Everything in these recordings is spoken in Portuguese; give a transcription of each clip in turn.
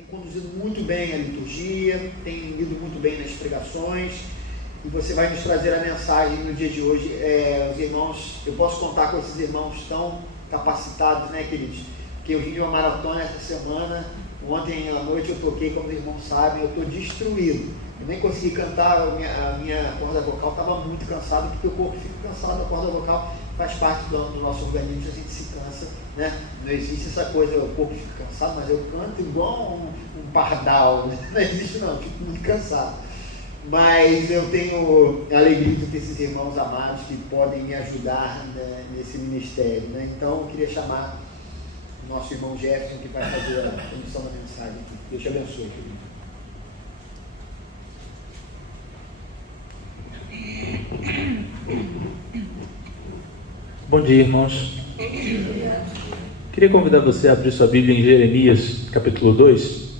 tem conduzido muito bem a liturgia, tem ido muito bem nas pregações, e você vai nos trazer a mensagem no dia de hoje. Os irmãos, eu posso contar com esses irmãos tão capacitados, né, queridos? Porque eu vim de uma maratona essa semana, ontem à noite eu toquei, como os irmãos sabem, eu estou destruído. Eu nem consegui cantar, a minha corda vocal estava muito cansada, porque o corpo fica cansado, a corda vocal faz parte do nosso organismo, a gente se cansa, né? Não existe essa coisa, o corpo fica cansado, mas eu canto igual um pardal, né? Não existe não, eu fico muito cansado. Mas eu tenho a alegria de ter esses irmãos amados que podem me ajudar, né, nesse ministério, né? Então eu queria chamar o nosso irmão Jefferson, que vai fazer a condução da mensagem aqui. Deus te abençoe, querido. Bom dia, irmãos. Queria convidar você a abrir sua Bíblia em Jeremias, capítulo 2.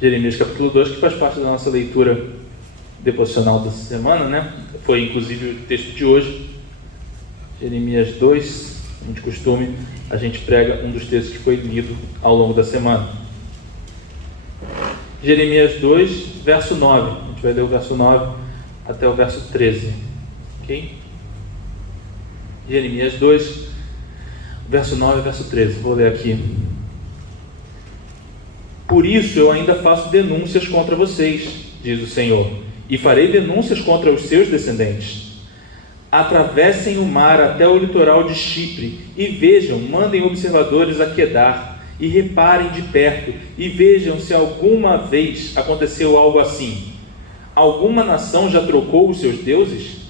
Jeremias, capítulo 2, que faz parte da nossa leitura devocional dessa semana, né? Foi inclusive o texto de hoje. Jeremias 2, como de costume, a gente prega um dos textos que foi lido ao longo da semana. Jeremias 2, verso 9. A gente vai ler o verso 9 até o verso 13. Ok? Jeremias 2, verso 9 e verso 13. Vou ler aqui. Por isso eu ainda faço denúncias contra vocês, diz o Senhor, e farei denúncias contra os seus descendentes. Atravessem o mar até o litoral de Chipre e vejam, mandem observadores a Quedar e reparem de perto e vejam se alguma vez aconteceu algo assim. Alguma nação já trocou os seus deuses?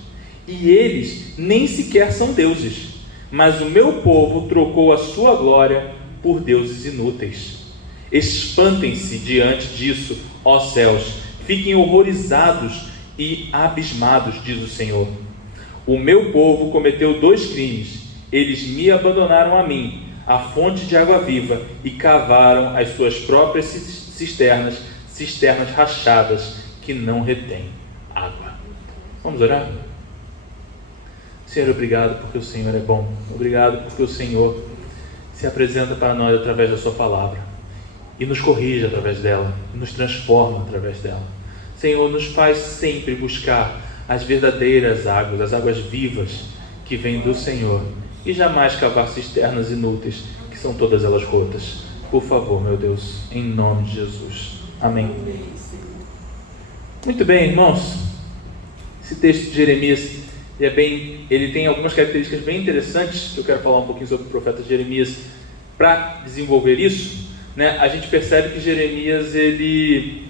E eles nem sequer são deuses, mas o meu povo trocou a sua glória por deuses inúteis. Espantem-se diante disso, ó céus, fiquem horrorizados e abismados, diz o Senhor. O meu povo cometeu 2 crimes. Eles me abandonaram a mim, a fonte de água viva, e cavaram as suas próprias cisternas rachadas, que não retêm água. Vamos orar? Senhor, obrigado porque o Senhor é bom. Obrigado porque o Senhor se apresenta para nós através da sua palavra e nos corrige através dela, e nos transforma através dela. Senhor, nos faz sempre buscar as verdadeiras águas, as águas vivas que vêm do Senhor, e jamais cavar cisternas inúteis, que são todas elas rotas. Por favor, meu Deus, em nome de Jesus. Amém. Muito bem, irmãos. Esse texto de Jeremias ele tem algumas características bem interessantes, que eu quero falar um pouquinho sobre o profeta Jeremias. Para desenvolver isso, né, a gente percebe que Jeremias, ele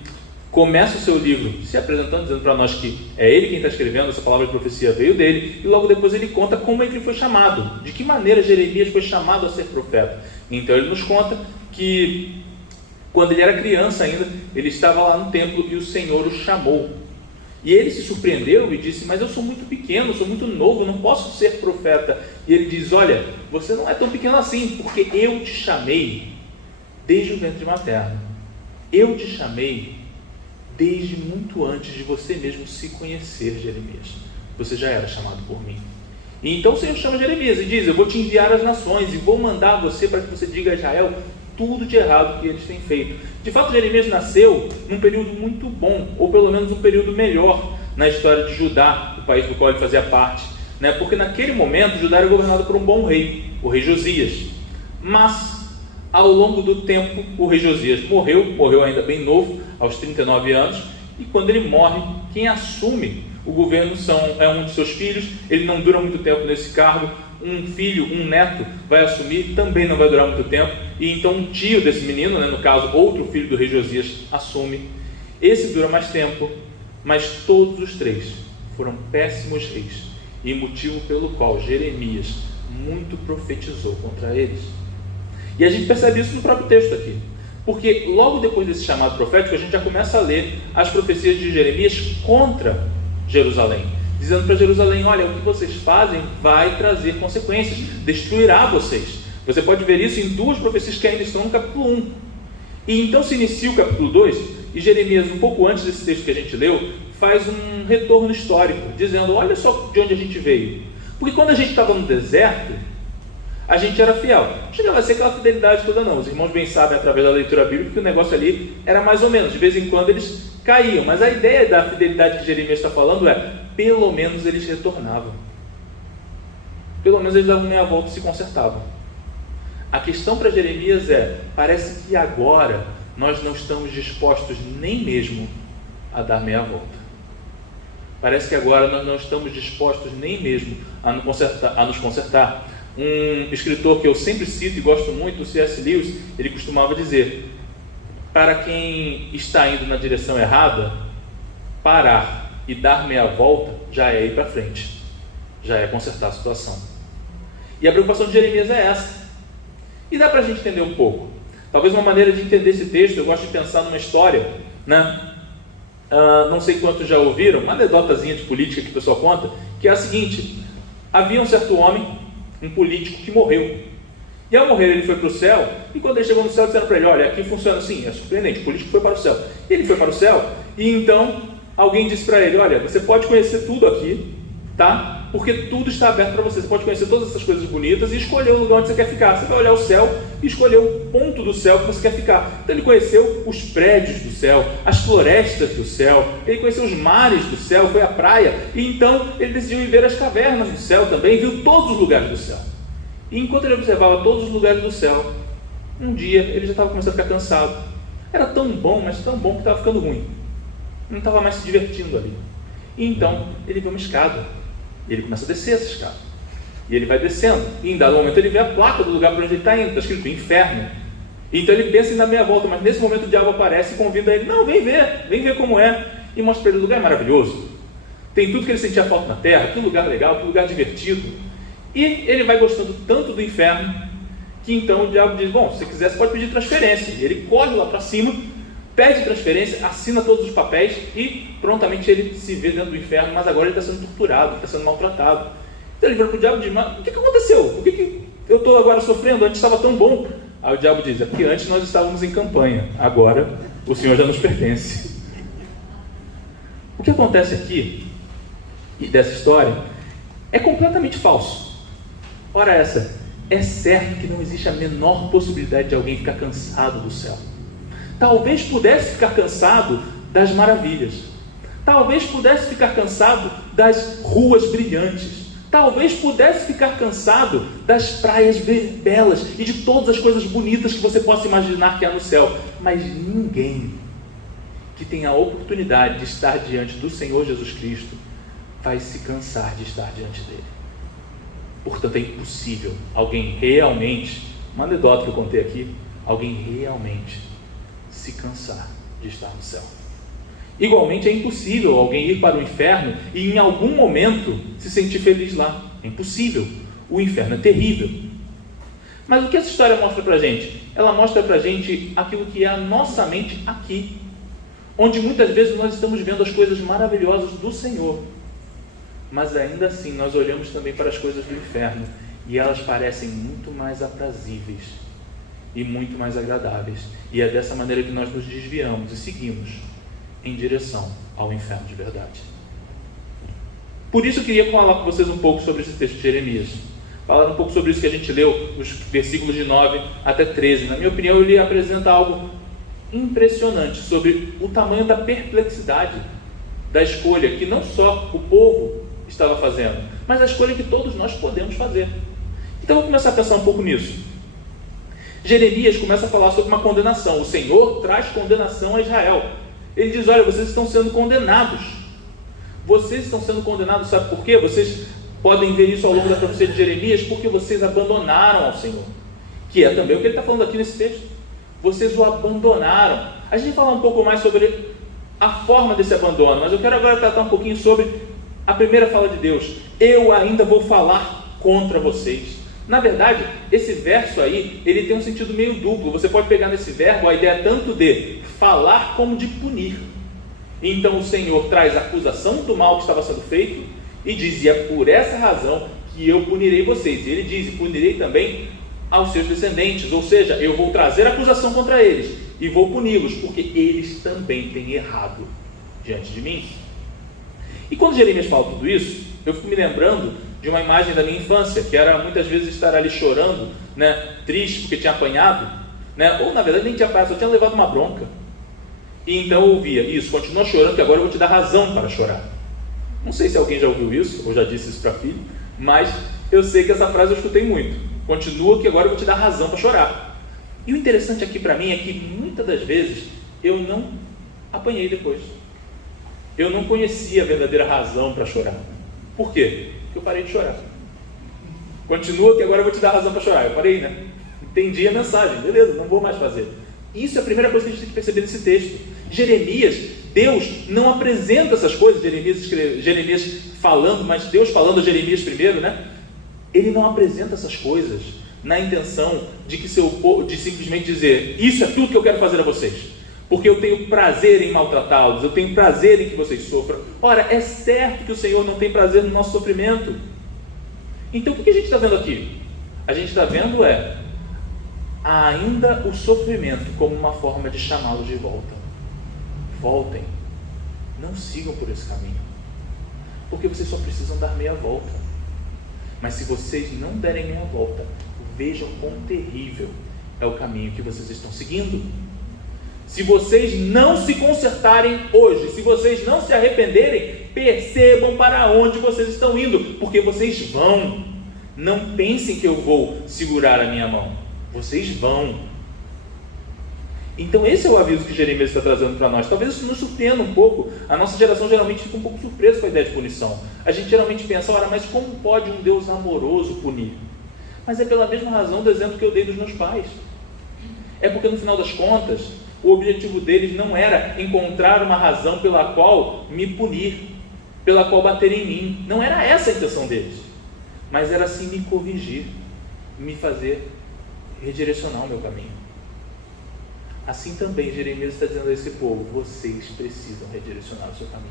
começa o seu livro se apresentando, dizendo para nós que é ele quem está escrevendo, essa palavra de profecia veio dele, e logo depois ele conta como ele foi chamado, de que maneira Jeremias foi chamado a ser profeta. Então ele nos conta que quando ele era criança ainda, ele estava lá no templo e o Senhor o chamou. E ele se surpreendeu e disse: mas eu sou muito pequeno, sou muito novo, não posso ser profeta. E ele diz: olha, você não é tão pequeno assim, porque eu te chamei desde o ventre materno. Eu te chamei desde muito antes de você mesmo se conhecer, Jeremias. Você já era chamado por mim. E então o Senhor chama Jeremias e diz: eu vou te enviar às nações e vou mandar você para que você diga a Israel tudo de errado que eles têm feito. De fato, Jeremias nasceu num período muito bom, ou pelo menos um período melhor na história de Judá, o país do qual ele fazia parte, né? Porque naquele momento Judá era governado por um bom rei, o rei Josias. Mas ao longo do tempo o rei Josias morreu ainda bem novo, aos 39 anos, e quando ele morre, quem assume o governo é um de seus filhos. Ele não dura muito tempo nesse cargo. Um filho, um neto vai assumir, também não vai durar muito tempo, e então um tio desse menino, né, no caso outro filho do rei Josias, assume. Esse dura mais tempo, mas todos os 3 foram péssimos reis, e motivo pelo qual Jeremias muito profetizou contra eles. E a gente percebe isso no próprio texto aqui, porque logo depois desse chamado profético a gente já começa a ler as profecias de Jeremias contra Jerusalém, dizendo para Jerusalém: olha, o que vocês fazem vai trazer consequências, destruirá vocês. Você pode ver isso em 2 profecias que ainda estão no capítulo 1. E então se inicia o capítulo 2, e Jeremias, um pouco antes desse texto que a gente leu, faz um retorno histórico, dizendo: olha só de onde a gente veio. Porque quando a gente estava no deserto, a gente era fiel. Não chegava a ser aquela fidelidade toda não. Os irmãos bem sabem, através da leitura bíblica, que o negócio ali era mais ou menos. De vez em quando eles caíam. Mas a ideia da fidelidade que Jeremias está falando é, pelo menos eles retornavam. Pelo menos eles davam meia volta e se consertavam. A questão para Jeremias é, parece que agora nós não estamos dispostos nem mesmo a dar meia volta. Parece que agora nós não estamos dispostos nem mesmo a nos consertar. Um escritor que eu sempre cito e gosto muito, o C.S. Lewis, ele costumava dizer, para quem está indo na direção errada, parar e dar meia volta já é ir para frente, já é consertar a situação. E a preocupação de Jeremias é essa. E dá para a gente entender um pouco. Talvez uma maneira de entender esse texto, eu gosto de pensar numa história, né? Não sei quantos já ouviram, uma anedotazinha de política que o pessoal conta, que é a seguinte: havia um certo homem, um político, que morreu. E ao morrer ele foi para o céu, e quando ele chegou no céu disseram para ele, olha, aqui funciona assim, é surpreendente, o político foi para o céu. E ele foi para o céu, e então alguém disse para ele, olha, você pode conhecer tudo aqui, tá? Porque tudo está aberto para você. Você pode conhecer todas essas coisas bonitas e escolher o lugar onde você quer ficar. Você vai olhar o céu e escolher o ponto do céu que você quer ficar. Então ele conheceu os prédios do céu, as florestas do céu, ele conheceu os mares do céu, foi à praia, e então ele decidiu ir ver as cavernas do céu também, viu todos os lugares do céu. E enquanto ele observava todos os lugares do céu, um dia ele já estava começando a ficar cansado. Era tão bom, mas tão bom que estava ficando ruim. Não estava mais se divertindo ali. E então ele viu uma escada. E ele começa a descer essa escada. E ele vai descendo. E em dado momento ele vê a placa do lugar para onde ele está indo. Está escrito inferno. Então ele pensa em dar meia volta. Mas nesse momento o diabo aparece e convida ele. Não, vem ver como é. E mostra para ele, o lugar é maravilhoso. Tem tudo que ele sentia falta na terra. Que lugar legal, que lugar divertido. E ele vai gostando tanto do inferno, que então o diabo diz, bom, se você quiser você pode pedir transferência. E ele corre lá para cima, pede transferência, assina todos os papéis e prontamente ele se vê dentro do inferno, mas agora ele está sendo torturado, está sendo maltratado. Então ele vira para o diabo e diz, mas o que aconteceu? Por que eu estou agora sofrendo? Antes estava tão bom. Aí o diabo diz, é porque antes nós estávamos em campanha, agora o Senhor já nos pertence. O que acontece aqui, e dessa história, é completamente falso. Ora essa, é certo que não existe a menor possibilidade de alguém ficar cansado do céu. Talvez pudesse ficar cansado das maravilhas. Talvez pudesse ficar cansado das ruas brilhantes. Talvez pudesse ficar cansado das praias belas e de todas as coisas bonitas que você possa imaginar que há no céu. Mas ninguém que tenha a oportunidade de estar diante do Senhor Jesus Cristo vai se cansar de estar diante dele. Portanto, é impossível alguém realmente, uma anedota que eu contei aqui, alguém realmente se cansar de estar no céu. Igualmente é impossível alguém ir para o inferno e em algum momento se sentir feliz lá. É impossível. O inferno é terrível. Mas o que essa história mostra para a gente? Ela mostra para a gente aquilo que é a nossa mente aqui, onde muitas vezes nós estamos vendo as coisas maravilhosas do Senhor, mas ainda assim nós olhamos também para as coisas do inferno e elas parecem muito mais aprazíveis e muito mais agradáveis, e é dessa maneira que nós nos desviamos e seguimos em direção ao inferno de verdade. Por isso eu queria falar com vocês um pouco sobre esse texto de Jeremias, falar um pouco sobre isso que a gente leu, os versículos de 9 até 13. Na minha opinião, ele apresenta algo impressionante sobre o tamanho da perplexidade da escolha que não só o povo estava fazendo, mas a escolha que todos nós podemos fazer. Então vou começar a pensar um pouco nisso. Jeremias começa a falar sobre uma condenação. O Senhor traz condenação a Israel. Ele diz, olha, vocês estão sendo condenados. Vocês estão sendo condenados, sabe por quê? Vocês podem ver isso ao longo da profecia de Jeremias, porque vocês abandonaram ao Senhor. Que é também o que ele está falando aqui nesse texto. Vocês o abandonaram. A gente vai falar um pouco mais sobre a forma desse abandono, mas eu quero agora tratar um pouquinho sobre a primeira fala de Deus. Eu ainda vou falar contra vocês. Na verdade, esse verso aí, ele tem um sentido meio duplo. Você pode pegar nesse verbo a ideia tanto de falar como de punir. Então o Senhor traz a acusação do mal que estava sendo feito e diz, e é por essa razão que eu punirei vocês. E ele diz, e punirei também aos seus descendentes, ou seja, eu vou trazer acusação contra eles e vou puni-los, porque eles também têm errado diante de mim. E quando Jeremias fala tudo isso, eu fico me lembrando de uma imagem da minha infância, que era muitas vezes estar ali chorando, né, triste porque tinha apanhado, né, ou na verdade nem tinha apanhado, só tinha levado uma bronca. E então eu ouvia: isso, continua chorando que agora eu vou te dar razão para chorar. Não sei se alguém já ouviu isso, ou já disse isso para filho, mas eu sei que essa frase eu escutei muito: continua que agora eu vou te dar razão para chorar. E o interessante aqui para mim é que muitas das vezes eu não apanhei depois. Eu não conhecia a verdadeira razão para chorar. Por quê? Porque eu parei de chorar. Continua que agora eu vou te dar razão para chorar. Eu parei, né? Entendi a mensagem, beleza, não vou mais fazer. Isso é a primeira coisa que a gente tem que perceber nesse texto. Jeremias, Deus não apresenta essas coisas, Jeremias falando, mas Deus falando a Jeremias primeiro, né? Ele não apresenta essas coisas na intenção de que de simplesmente dizer: isso é tudo que eu quero fazer a vocês, porque eu tenho prazer em maltratá-los, eu tenho prazer em que vocês sofram. Ora, é certo que o Senhor não tem prazer no nosso sofrimento. Então o que a gente está vendo aqui? A gente está vendo ainda o sofrimento como uma forma de chamá-los de volta. Voltem, não sigam por esse caminho, porque vocês só precisam dar meia volta. Mas se vocês não derem meia volta, vejam quão terrível é o caminho que vocês estão seguindo. Se vocês não se consertarem hoje, se vocês não se arrependerem, percebam para onde vocês estão indo, porque vocês vão. Não pensem que eu vou segurar a minha mão, vocês vão. Então esse é o aviso que Jeremias está trazendo para nós. Talvez isso nos surpreenda um pouco. A nossa geração geralmente fica um pouco surpresa com a ideia de punição. A gente geralmente pensa: ora, mas como pode um Deus amoroso punir? Mas é pela mesma razão do exemplo que eu dei dos meus pais. É porque no final das contas, o objetivo deles não era encontrar uma razão pela qual me punir, pela qual bater em mim. Não era essa a intenção deles. Mas era sim me corrigir, me fazer redirecionar o meu caminho. Assim também Jeremias está dizendo a esse povo: vocês precisam redirecionar o seu caminho.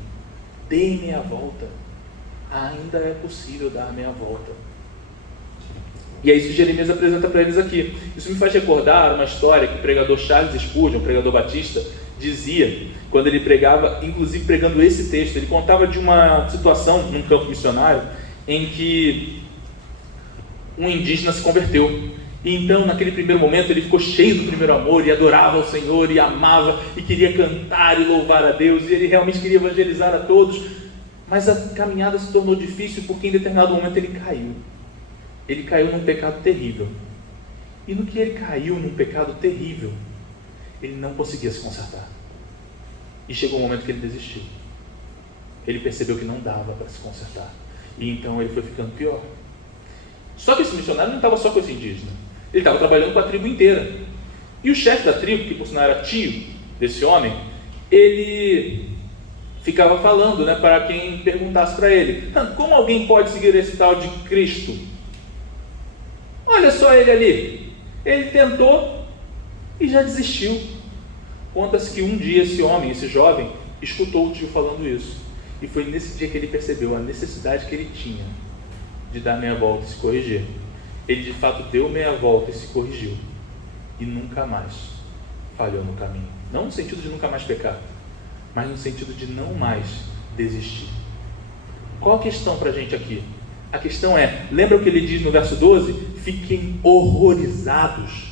Deem meia volta. Ainda é possível dar meia volta. E é isso que Jeremias apresenta para eles aqui. Isso me faz recordar uma história que o pregador Charles Spurgeon, um pregador batista, dizia quando ele pregava, inclusive pregando esse texto. Ele contava de uma situação num campo missionário em que um indígena se converteu. E então, naquele primeiro momento, ele ficou cheio do primeiro amor e adorava o Senhor e amava e queria cantar e louvar a Deus, e ele realmente queria evangelizar a todos. Mas a caminhada se tornou difícil porque em determinado momento ele caiu. Ele caiu num pecado terrível. E no que ele caiu num pecado terrível, ele não conseguia se consertar. E chegou um momento que ele desistiu. Ele percebeu que não dava para se consertar. E então ele foi ficando pior. Só que esse missionário não estava só com esse indígena. Ele estava trabalhando com a tribo inteira. E o chefe da tribo, que por sinal era tio desse homem, ele ficava falando, né, para quem perguntasse para ele: como alguém pode seguir esse tal de Cristo? Olha só ele ali. Ele tentou e já desistiu. Conta-se que um dia esse homem, esse jovem, escutou o tio falando isso. E foi nesse dia que ele percebeu a necessidade que ele tinha de dar meia volta e se corrigir. Ele de fato deu meia volta e se corrigiu. E nunca mais falhou no caminho. Não no sentido de nunca mais pecar, mas no sentido de não mais desistir. Qual a questão para a gente aqui? A questão é, lembra o que ele diz no verso 12? Fiquem horrorizados,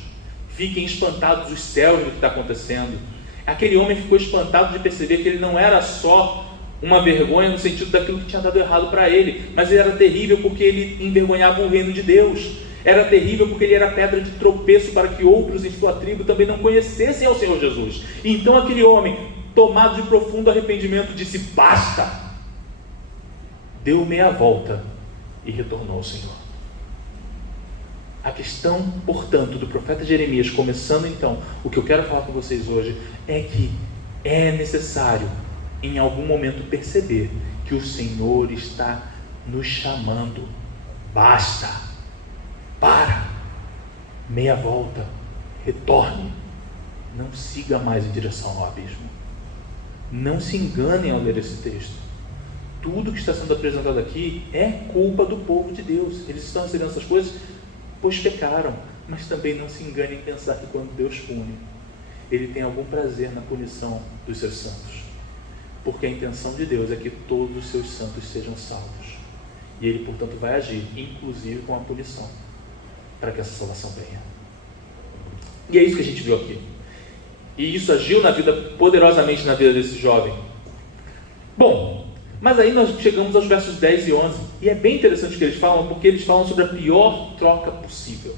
fiquem espantados os céus do que está acontecendo. Aquele homem ficou espantado de perceber que ele não era só uma vergonha no sentido daquilo que tinha dado errado para ele, mas ele era terrível porque ele envergonhava o reino de Deus. Era terrível porque ele era pedra de tropeço para que outros em sua tribo também não conhecessem ao Senhor Jesus. E então aquele homem, tomado de profundo arrependimento, disse: basta! Deu meia volta e retornou ao Senhor. A questão, portanto, do profeta Jeremias, começando então, o que eu quero falar com vocês hoje, é que é necessário em algum momento perceber que o Senhor está nos chamando. Basta! Para! Meia volta, retorne, não siga mais em direção ao abismo. Não se enganem ao ler esse texto. Tudo que está sendo apresentado aqui é culpa do povo de Deus. Eles estão recebendo essas coisas pois pecaram, mas também não se engane em pensar que quando Deus pune, Ele tem algum prazer na punição dos seus santos, porque a intenção de Deus é que todos os seus santos sejam salvos. E ele, portanto, vai agir, inclusive com a punição, para que essa salvação venha. E é isso que a gente viu aqui. E isso agiu poderosamente na vida desse jovem. Bom, mas aí nós chegamos aos versos 10 e 11. E é bem interessante o que eles falam, porque eles falam sobre a pior troca possível.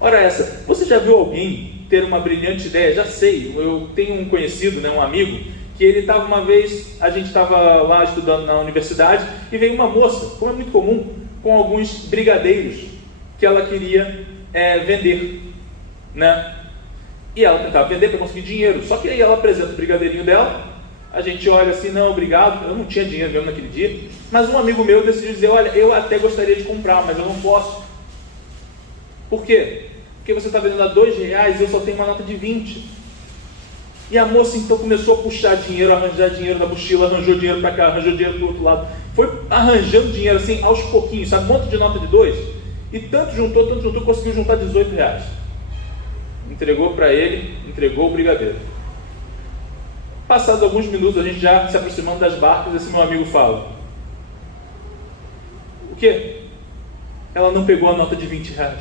Ora essa, você já viu alguém ter uma brilhante ideia? Já sei, eu tenho um conhecido, um amigo, que ele estava uma vez, a gente estava lá estudando na universidade, e veio uma moça, como é muito comum, com alguns brigadeiros que ela queria vender, né? E ela tentava vender para conseguir dinheiro, só que aí ela apresenta o brigadeirinho dela, a gente olha assim, não, obrigado, eu não tinha dinheiro mesmo naquele dia, mas um amigo meu decidiu dizer, olha, eu até gostaria de comprar, mas eu não posso. Por quê? Porque você está vendendo a R$2 e eu só tenho uma nota de 20. E a moça então começou a puxar dinheiro, arranjar dinheiro na mochila, arranjou dinheiro para cá, arranjou dinheiro para o outro lado. Foi arranjando dinheiro assim aos pouquinhos, sabe? Um monte de nota de 2. E tanto juntou, conseguiu juntar R$18. Entregou para ele, entregou o brigadeiro. Passados alguns minutos, a gente já se aproximando das barcas, esse meu amigo fala: o quê? Ela não pegou a nota de R$20.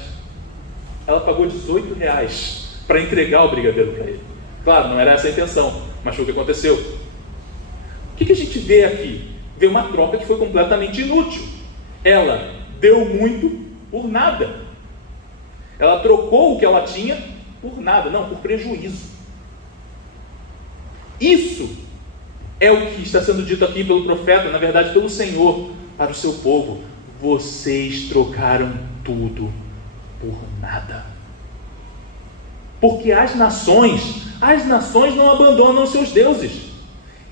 Ela pagou R$18 para entregar o brigadeiro para ele. Claro, não era essa a intenção, mas foi o que aconteceu. O que a gente vê aqui? Vê uma troca que foi completamente inútil. Ela deu muito por nada. Ela trocou o que ela tinha por nada, não, por prejuízo. Isso é o que está sendo dito aqui pelo profeta, na verdade pelo Senhor, para o seu povo. Vocês trocaram tudo por nada. Porque as nações não abandonam os seus deuses.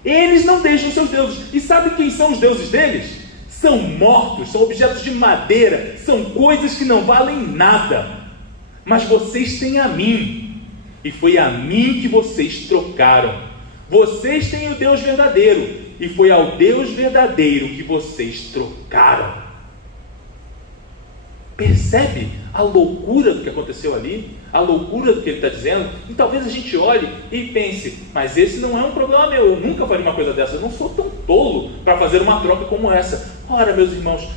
Eles não deixam os seus deuses. E sabe quem são os deuses deles? São mortos, são objetos de madeira, são coisas que não valem nada. Mas vocês têm a mim, e foi a mim que vocês trocaram. Vocês têm o Deus verdadeiro, e foi ao Deus verdadeiro que vocês trocaram. Percebe a loucura do que aconteceu ali? A loucura do que ele está dizendo? E talvez a gente olhe e pense, mas esse não é um problema meu, eu nunca faria uma coisa dessa, eu não sou tão tolo para fazer uma troca como essa. Ora, meus irmãos,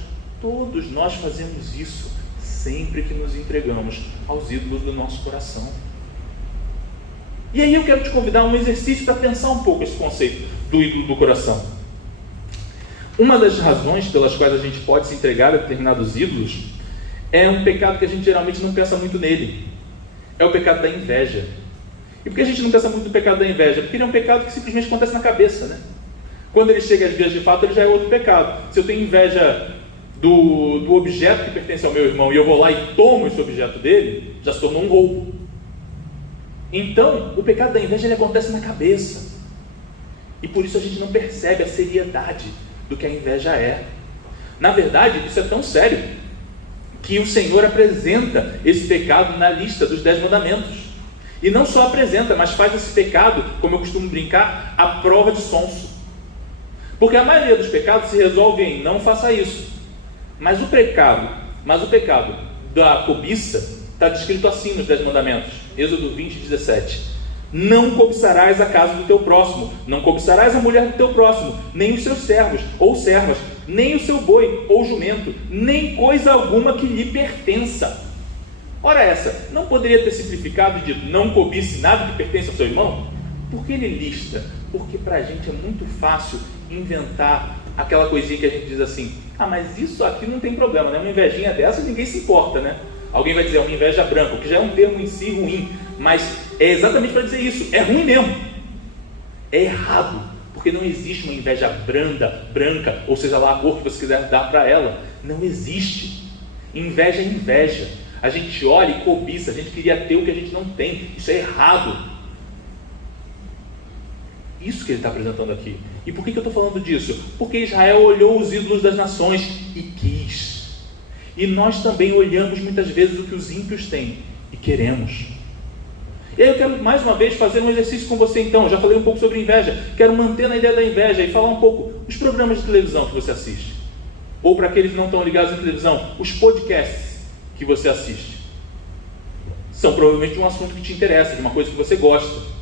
todos nós fazemos isso sempre que nos entregamos aos ídolos do nosso coração. E aí eu quero te convidar a um exercício para pensar um pouco esse conceito do ídolo do coração. Uma das razões pelas quais a gente pode se entregar a determinados ídolos é um pecado que a gente geralmente não pensa muito nele. É o pecado da inveja. E por que a gente não pensa muito no pecado da inveja? Porque ele é um pecado que simplesmente acontece na cabeça, né? Quando ele chega às vias de fato, ele já é outro pecado. Se eu tenho inveja do objeto que pertence ao meu irmão e eu vou lá e tomo esse objeto dele, já se tornou um roubo. Então, o pecado da inveja ele acontece na cabeça. E por isso a gente não percebe a seriedade do que a inveja é. Na verdade, isso é tão sério que o Senhor apresenta esse pecado na lista dos 10 mandamentos. E não só apresenta, mas faz esse pecado, como eu costumo brincar, a prova de sonso. Porque a maioria dos pecados se resolve em não faça isso. Mas o pecado da cobiça está descrito assim nos 10 mandamentos. Êxodo 20, 17. Não cobiçarás a casa do teu próximo, não cobiçarás a mulher do teu próximo, nem os seus servos ou servas, nem o seu boi ou jumento, nem coisa alguma que lhe pertença. Ora essa, não poderia ter simplificado e dito, não cobice nada que pertence ao seu irmão? Por que ele lista? Porque para a gente é muito fácil inventar aquela coisinha que a gente diz assim, mas isso aqui não tem problema, né? Uma invejinha dessa ninguém se importa, né? Alguém vai dizer, uma inveja branca, o que já é um termo em si ruim, mas é exatamente para dizer isso, é ruim mesmo, é errado, porque não existe uma inveja branca, ou seja lá a cor que você quiser dar para ela, não existe. Inveja é inveja, a gente olha e cobiça, a gente queria ter o que a gente não tem, isso é errado. Isso que ele está apresentando aqui. E por que eu estou falando disso? Porque Israel olhou os ídolos das nações e quis. E nós também olhamos muitas vezes o que os ímpios têm e queremos. E aí eu quero mais uma vez fazer um exercício com você então. Já falei um pouco sobre inveja. Quero manter na ideia da inveja e falar um pouco dos programas de televisão que você assiste. Ou para aqueles que não estão ligados em televisão, os podcasts que você assiste. São provavelmente um assunto que te interessa, de uma coisa que você gosta.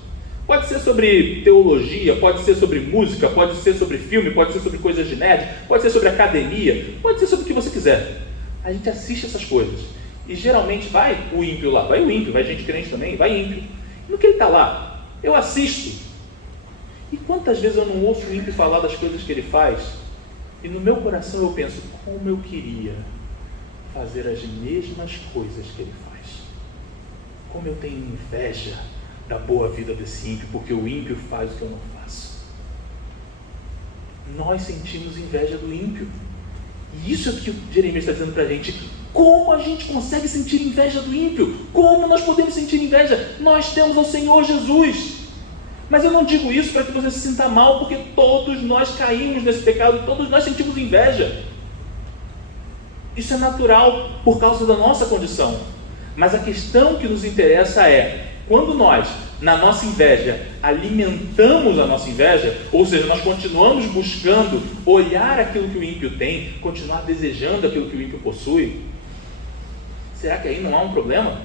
Pode ser sobre teologia, pode ser sobre música, pode ser sobre filme, pode ser sobre coisas de nerd, pode ser sobre academia, pode ser sobre o que você quiser. A gente assiste essas coisas. E geralmente vai o ímpio lá, vai o ímpio, vai gente crente também, vai ímpio. E no que ele está lá, eu assisto. E quantas vezes eu não ouço o ímpio falar das coisas que ele faz? E no meu coração eu penso, como eu queria fazer as mesmas coisas que ele faz. Como eu tenho inveja da boa vida desse ímpio, porque o ímpio faz o que eu não faço. Nós sentimos inveja do ímpio. E isso é o que o Jeremias está dizendo para a gente. Como a gente consegue sentir inveja do ímpio? Como nós podemos sentir inveja? Nós temos o Senhor Jesus. Mas eu não digo isso para que você se sinta mal, porque todos nós caímos nesse pecado, todos nós sentimos inveja. Isso é natural por causa da nossa condição. Mas a questão que nos interessa é, quando nós, na nossa inveja, alimentamos a nossa inveja, ou seja, nós continuamos buscando olhar aquilo que o ímpio tem, continuar desejando aquilo que o ímpio possui, será que aí não há um problema?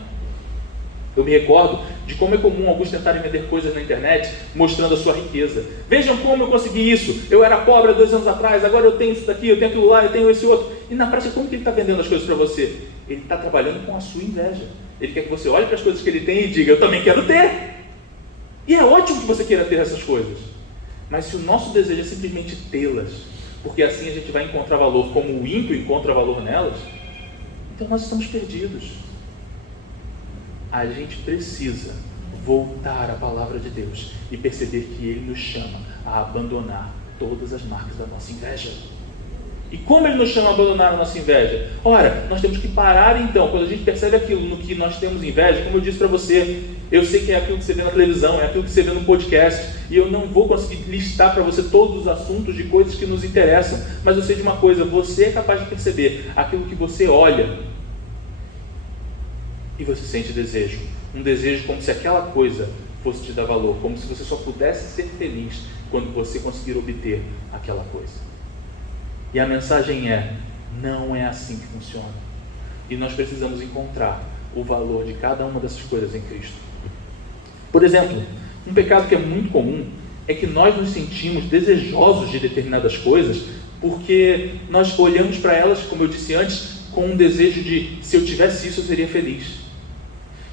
Eu me recordo de como é comum alguns tentarem vender coisas na internet mostrando a sua riqueza. Vejam como eu consegui isso. Eu era pobre há 2 anos atrás, agora eu tenho isso daqui, eu tenho aquilo lá, eu tenho esse outro. E na prática, como que ele está vendendo as coisas para você? Ele está trabalhando com a sua inveja. Ele quer que você olhe para as coisas que ele tem e diga, eu também quero ter. E é ótimo que você queira ter essas coisas. Mas se o nosso desejo é simplesmente tê-las, porque assim a gente vai encontrar valor como o ímpio encontra valor nelas, então nós estamos perdidos. A gente precisa voltar à palavra de Deus e perceber que Ele nos chama a abandonar todas as marcas da nossa inveja. E como Ele nos chama a abandonar a nossa inveja? Ora, nós temos que parar então, quando a gente percebe aquilo no que nós temos inveja, como eu disse para você, eu sei que é aquilo que você vê na televisão, é aquilo que você vê no podcast, e eu não vou conseguir listar para você todos os assuntos de coisas que nos interessam, mas eu sei de uma coisa, você é capaz de perceber aquilo que você olha, e você sente desejo, um desejo como se aquela coisa fosse te dar valor, como se você só pudesse ser feliz quando você conseguir obter aquela coisa. E a mensagem é, não é assim que funciona. E nós precisamos encontrar o valor de cada uma dessas coisas em Cristo. Por exemplo, um pecado que é muito comum é que nós nos sentimos desejosos de determinadas coisas porque nós olhamos para elas, como eu disse antes, com um desejo de, se eu tivesse isso, eu seria feliz.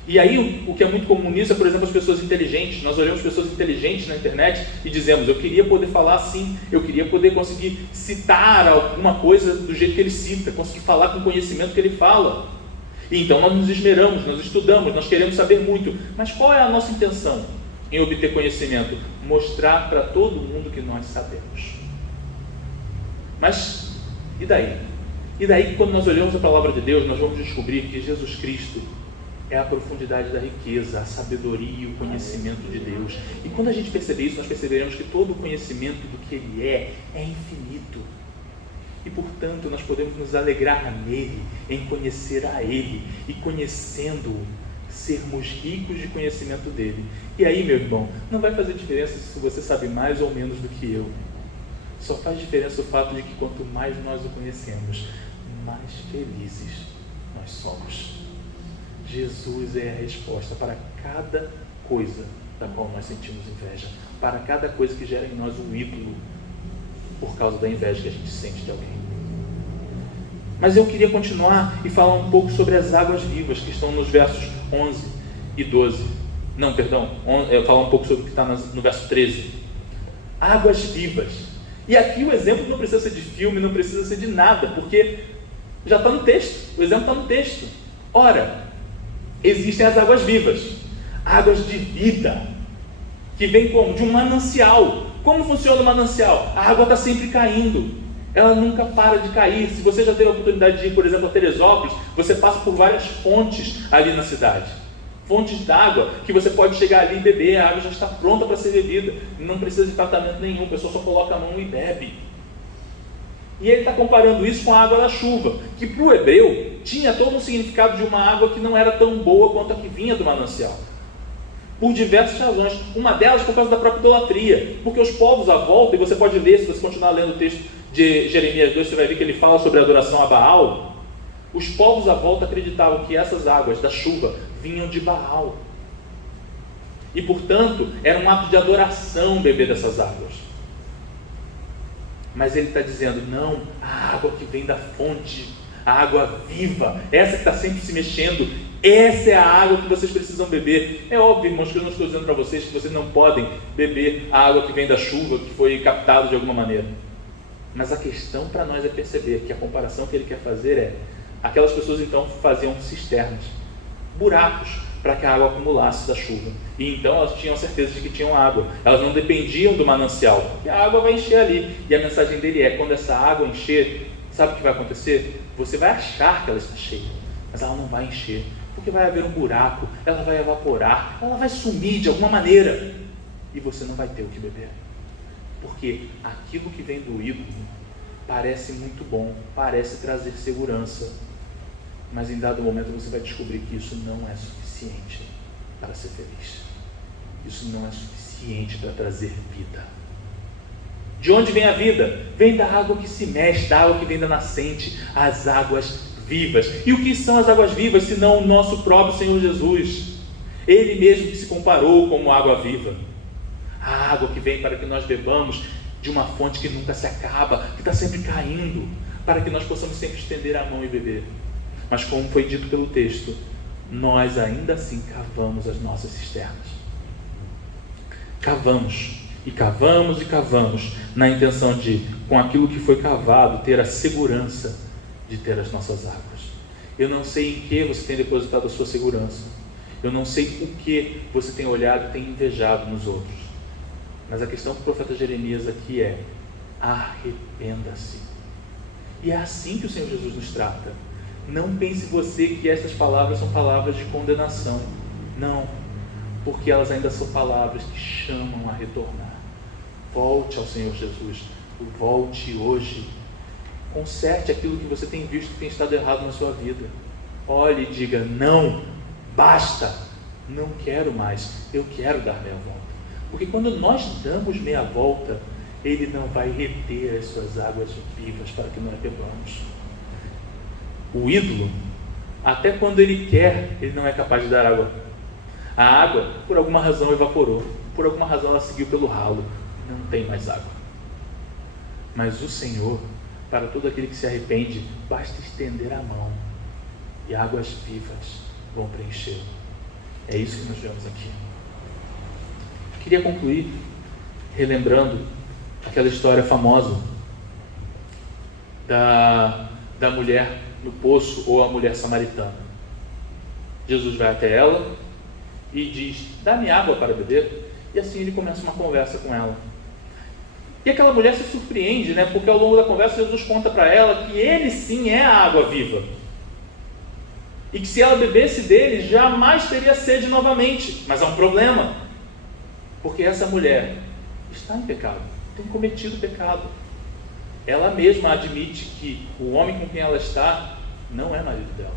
E aí, o que é muito comum nisso é, por exemplo, as pessoas inteligentes. Nós olhamos pessoas inteligentes na internet e dizemos, eu queria poder falar assim, eu queria poder conseguir citar alguma coisa do jeito que ele cita, conseguir falar com o conhecimento que ele fala. E então nós nos esmeramos, nós estudamos, nós queremos saber muito. Mas qual é a nossa intenção em obter conhecimento? Mostrar para todo mundo que nós sabemos. Mas, e daí? E daí, quando nós olhamos a palavra de Deus, nós vamos descobrir que Jesus Cristo é a profundidade da riqueza, a sabedoria e o conhecimento de Deus. E quando a gente perceber isso, nós perceberemos que todo o conhecimento do que Ele é infinito. E, portanto, nós podemos nos alegrar nele, em conhecer a Ele. E conhecendo-o, sermos ricos de conhecimento dele. E aí, meu irmão, não vai fazer diferença se você sabe mais ou menos do que eu. Só faz diferença o fato de que quanto mais nós o conhecemos, mais felizes nós somos. Jesus é a resposta para cada coisa da qual nós sentimos inveja, para cada coisa que gera em nós um ídolo, por causa da inveja que a gente sente de alguém. Mas eu queria continuar e falar um pouco sobre as águas vivas, que estão nos versos 11 e 12. Não, perdão, eu falar um pouco sobre o que está no verso 13. Águas vivas. E aqui o exemplo não precisa ser de filme, não precisa ser de nada, porque já está no texto, o exemplo está no texto. Ora, existem as águas vivas, águas de vida, que vem como? De um manancial. Como funciona o manancial? A água está sempre caindo, ela nunca para de cair. Se você já teve a oportunidade de ir, por exemplo, a Teresópolis, você passa por várias fontes ali na cidade, fontes d'água, que você pode chegar ali e beber, a água já está pronta para ser bebida, não precisa de tratamento nenhum, a pessoa só coloca a mão e bebe. E ele está comparando isso com a água da chuva, que para o hebreu tinha todo um significado de uma água que não era tão boa quanto a que vinha do manancial. Por diversas razões. Uma delas por causa da própria idolatria. Porque os povos à volta, e você pode ver, se você continuar lendo o texto de Jeremias 2, você vai ver que ele fala sobre a adoração a Baal. Os povos à volta acreditavam que essas águas da chuva vinham de Baal. E, portanto, era um ato de adoração beber dessas águas. Mas ele está dizendo, não, a água que vem da fonte, a água viva, essa que está sempre se mexendo, essa é a água que vocês precisam beber. É óbvio, irmãos, que eu não estou dizendo para vocês que vocês não podem beber a água que vem da chuva, que foi captada de alguma maneira. Mas a questão para nós é perceber que a comparação que ele quer fazer é, aquelas pessoas então faziam cisternas, buracos, para que a água acumulasse da chuva. E então elas tinham certeza de que tinham água. Elas não dependiam do manancial, porque a água vai encher ali. E a mensagem dele é, quando essa água encher, sabe o que vai acontecer? Você vai achar que ela está cheia, mas ela não vai encher, porque vai haver um buraco, ela vai evaporar, ela vai sumir de alguma maneira, e você não vai ter o que beber. Porque aquilo que vem do ídolo parece muito bom, parece trazer segurança, mas em dado momento você vai descobrir que isso não é suficiente para ser feliz. Isso não é suficiente para trazer vida. De onde vem a vida? Vem da água que se mexe, da água que vem da nascente, as águas vivas. E o que são as águas vivas, senão o nosso próprio Senhor Jesus? Ele mesmo que se comparou como água viva. A água que vem para que nós bebamos de uma fonte que nunca se acaba, que está sempre caindo, para que nós possamos sempre estender a mão e beber. Mas como foi dito pelo texto, nós ainda assim cavamos as nossas cisternas. Cavamos, e cavamos, e cavamos, na intenção de, com aquilo que foi cavado, ter a segurança de ter as nossas águas. Eu não sei em que você tem depositado a sua segurança. Eu não sei o que você tem olhado e tem invejado nos outros. Mas a questão do profeta Jeremias aqui é, arrependa-se. E é assim que o Senhor Jesus nos trata. Não pense você que estas palavras são palavras de condenação. Não, porque elas ainda são palavras que chamam a retornar. Volte ao Senhor Jesus. Volte hoje. Conserte aquilo que você tem visto que tem estado errado na sua vida. Olhe e diga, não, basta, não quero mais, eu quero dar meia volta. Porque quando nós damos meia volta, Ele não vai reter as suas águas vivas para que nós bebamos. O ídolo, até quando ele quer, ele não é capaz de dar água. A água, por alguma razão, evaporou. Por alguma razão, ela seguiu pelo ralo. Não tem mais água. Mas o Senhor, para todo aquele que se arrepende, basta estender a mão e águas vivas vão preencher. É isso que nós vemos aqui. Queria concluir relembrando aquela história famosa da mulher no poço, ou a mulher samaritana. Jesus vai até ela e diz, dá-me água para beber. E assim ele começa uma conversa com ela. E aquela mulher se surpreende, porque ao longo da conversa Jesus conta para ela que ele sim é a água viva. E que se ela bebesse dele, jamais teria sede novamente. Mas há um problema. Porque essa mulher está em pecado, tem cometido pecado. Ela mesma admite que o homem com quem ela está não é marido dela.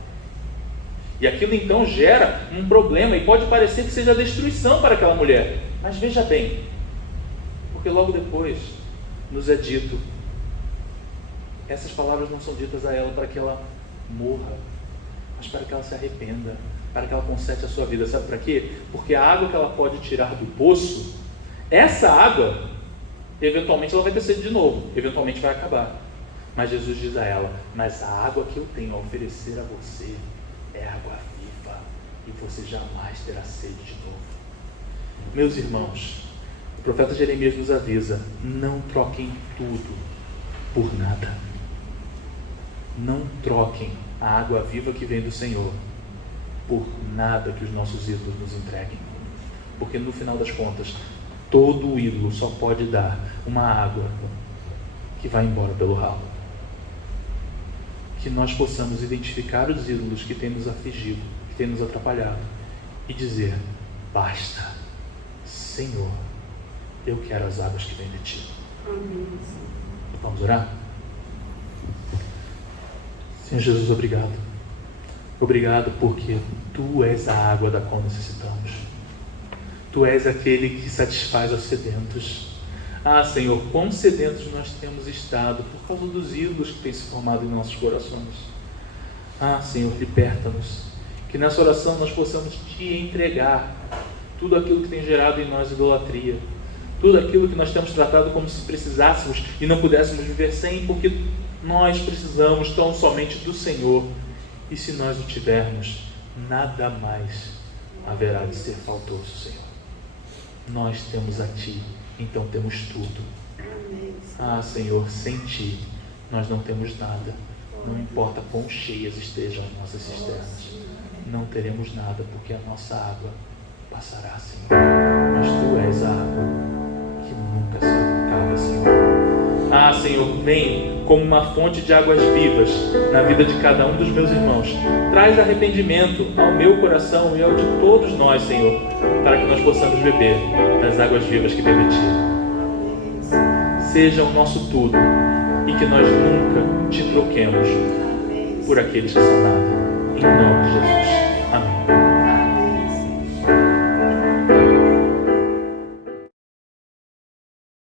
E aquilo então gera um problema e pode parecer que seja destruição para aquela mulher. Mas veja bem, porque logo depois nos é dito, essas palavras não são ditas a ela para que ela morra, mas para que ela se arrependa, para que ela conserte a sua vida. Sabe para quê? Porque a água que ela pode tirar do poço, essa água, eventualmente ela vai ter sede de novo, eventualmente vai acabar. Mas Jesus diz a ela, mas a água que eu tenho a oferecer a você é água viva, e você jamais terá sede de novo. Meus irmãos, o profeta Jeremias nos avisa, não troquem tudo por nada. Não troquem a água viva que vem do Senhor por nada que os nossos ídolos nos entreguem. Porque no final das contas, todo ídolo só pode dar uma água que vai embora pelo ralo. Que nós possamos identificar os ídolos que têm nos afligido, que têm nos atrapalhado, e dizer, basta, Senhor, eu quero as águas que vêm de Ti. Amém. Vamos orar? Senhor Jesus, obrigado. Obrigado porque Tu és a água da qual necessitamos. Tu és aquele que satisfaz os sedentos. Ah, Senhor, quão sedentos nós temos estado por causa dos ídolos que têm se formado em nossos corações. Ah, Senhor, liberta-nos. Que nessa oração nós possamos Te entregar tudo aquilo que tem gerado em nós idolatria, tudo aquilo que nós temos tratado como se precisássemos e não pudéssemos viver sem, porque nós precisamos tão somente do Senhor. E se nós o tivermos, nada mais haverá de ser faltoso, Senhor. Nós temos a Ti, então temos tudo. Ah, Senhor, sem Ti nós não temos nada. Não importa quão cheias estejam as nossas cisternas, não teremos nada, porque a nossa água passará, Senhor. Mas Tu és a água que nunca se acaba, Senhor. Ah, Senhor, vem como uma fonte de águas vivas na vida de cada um dos meus irmãos. Traz arrependimento ao meu coração e ao de todos nós, Senhor, para que nós possamos beber das águas vivas que vem de Ti. Seja o nosso tudo e que nós nunca Te troquemos por aqueles que são nada. Em nome de Jesus. Amém.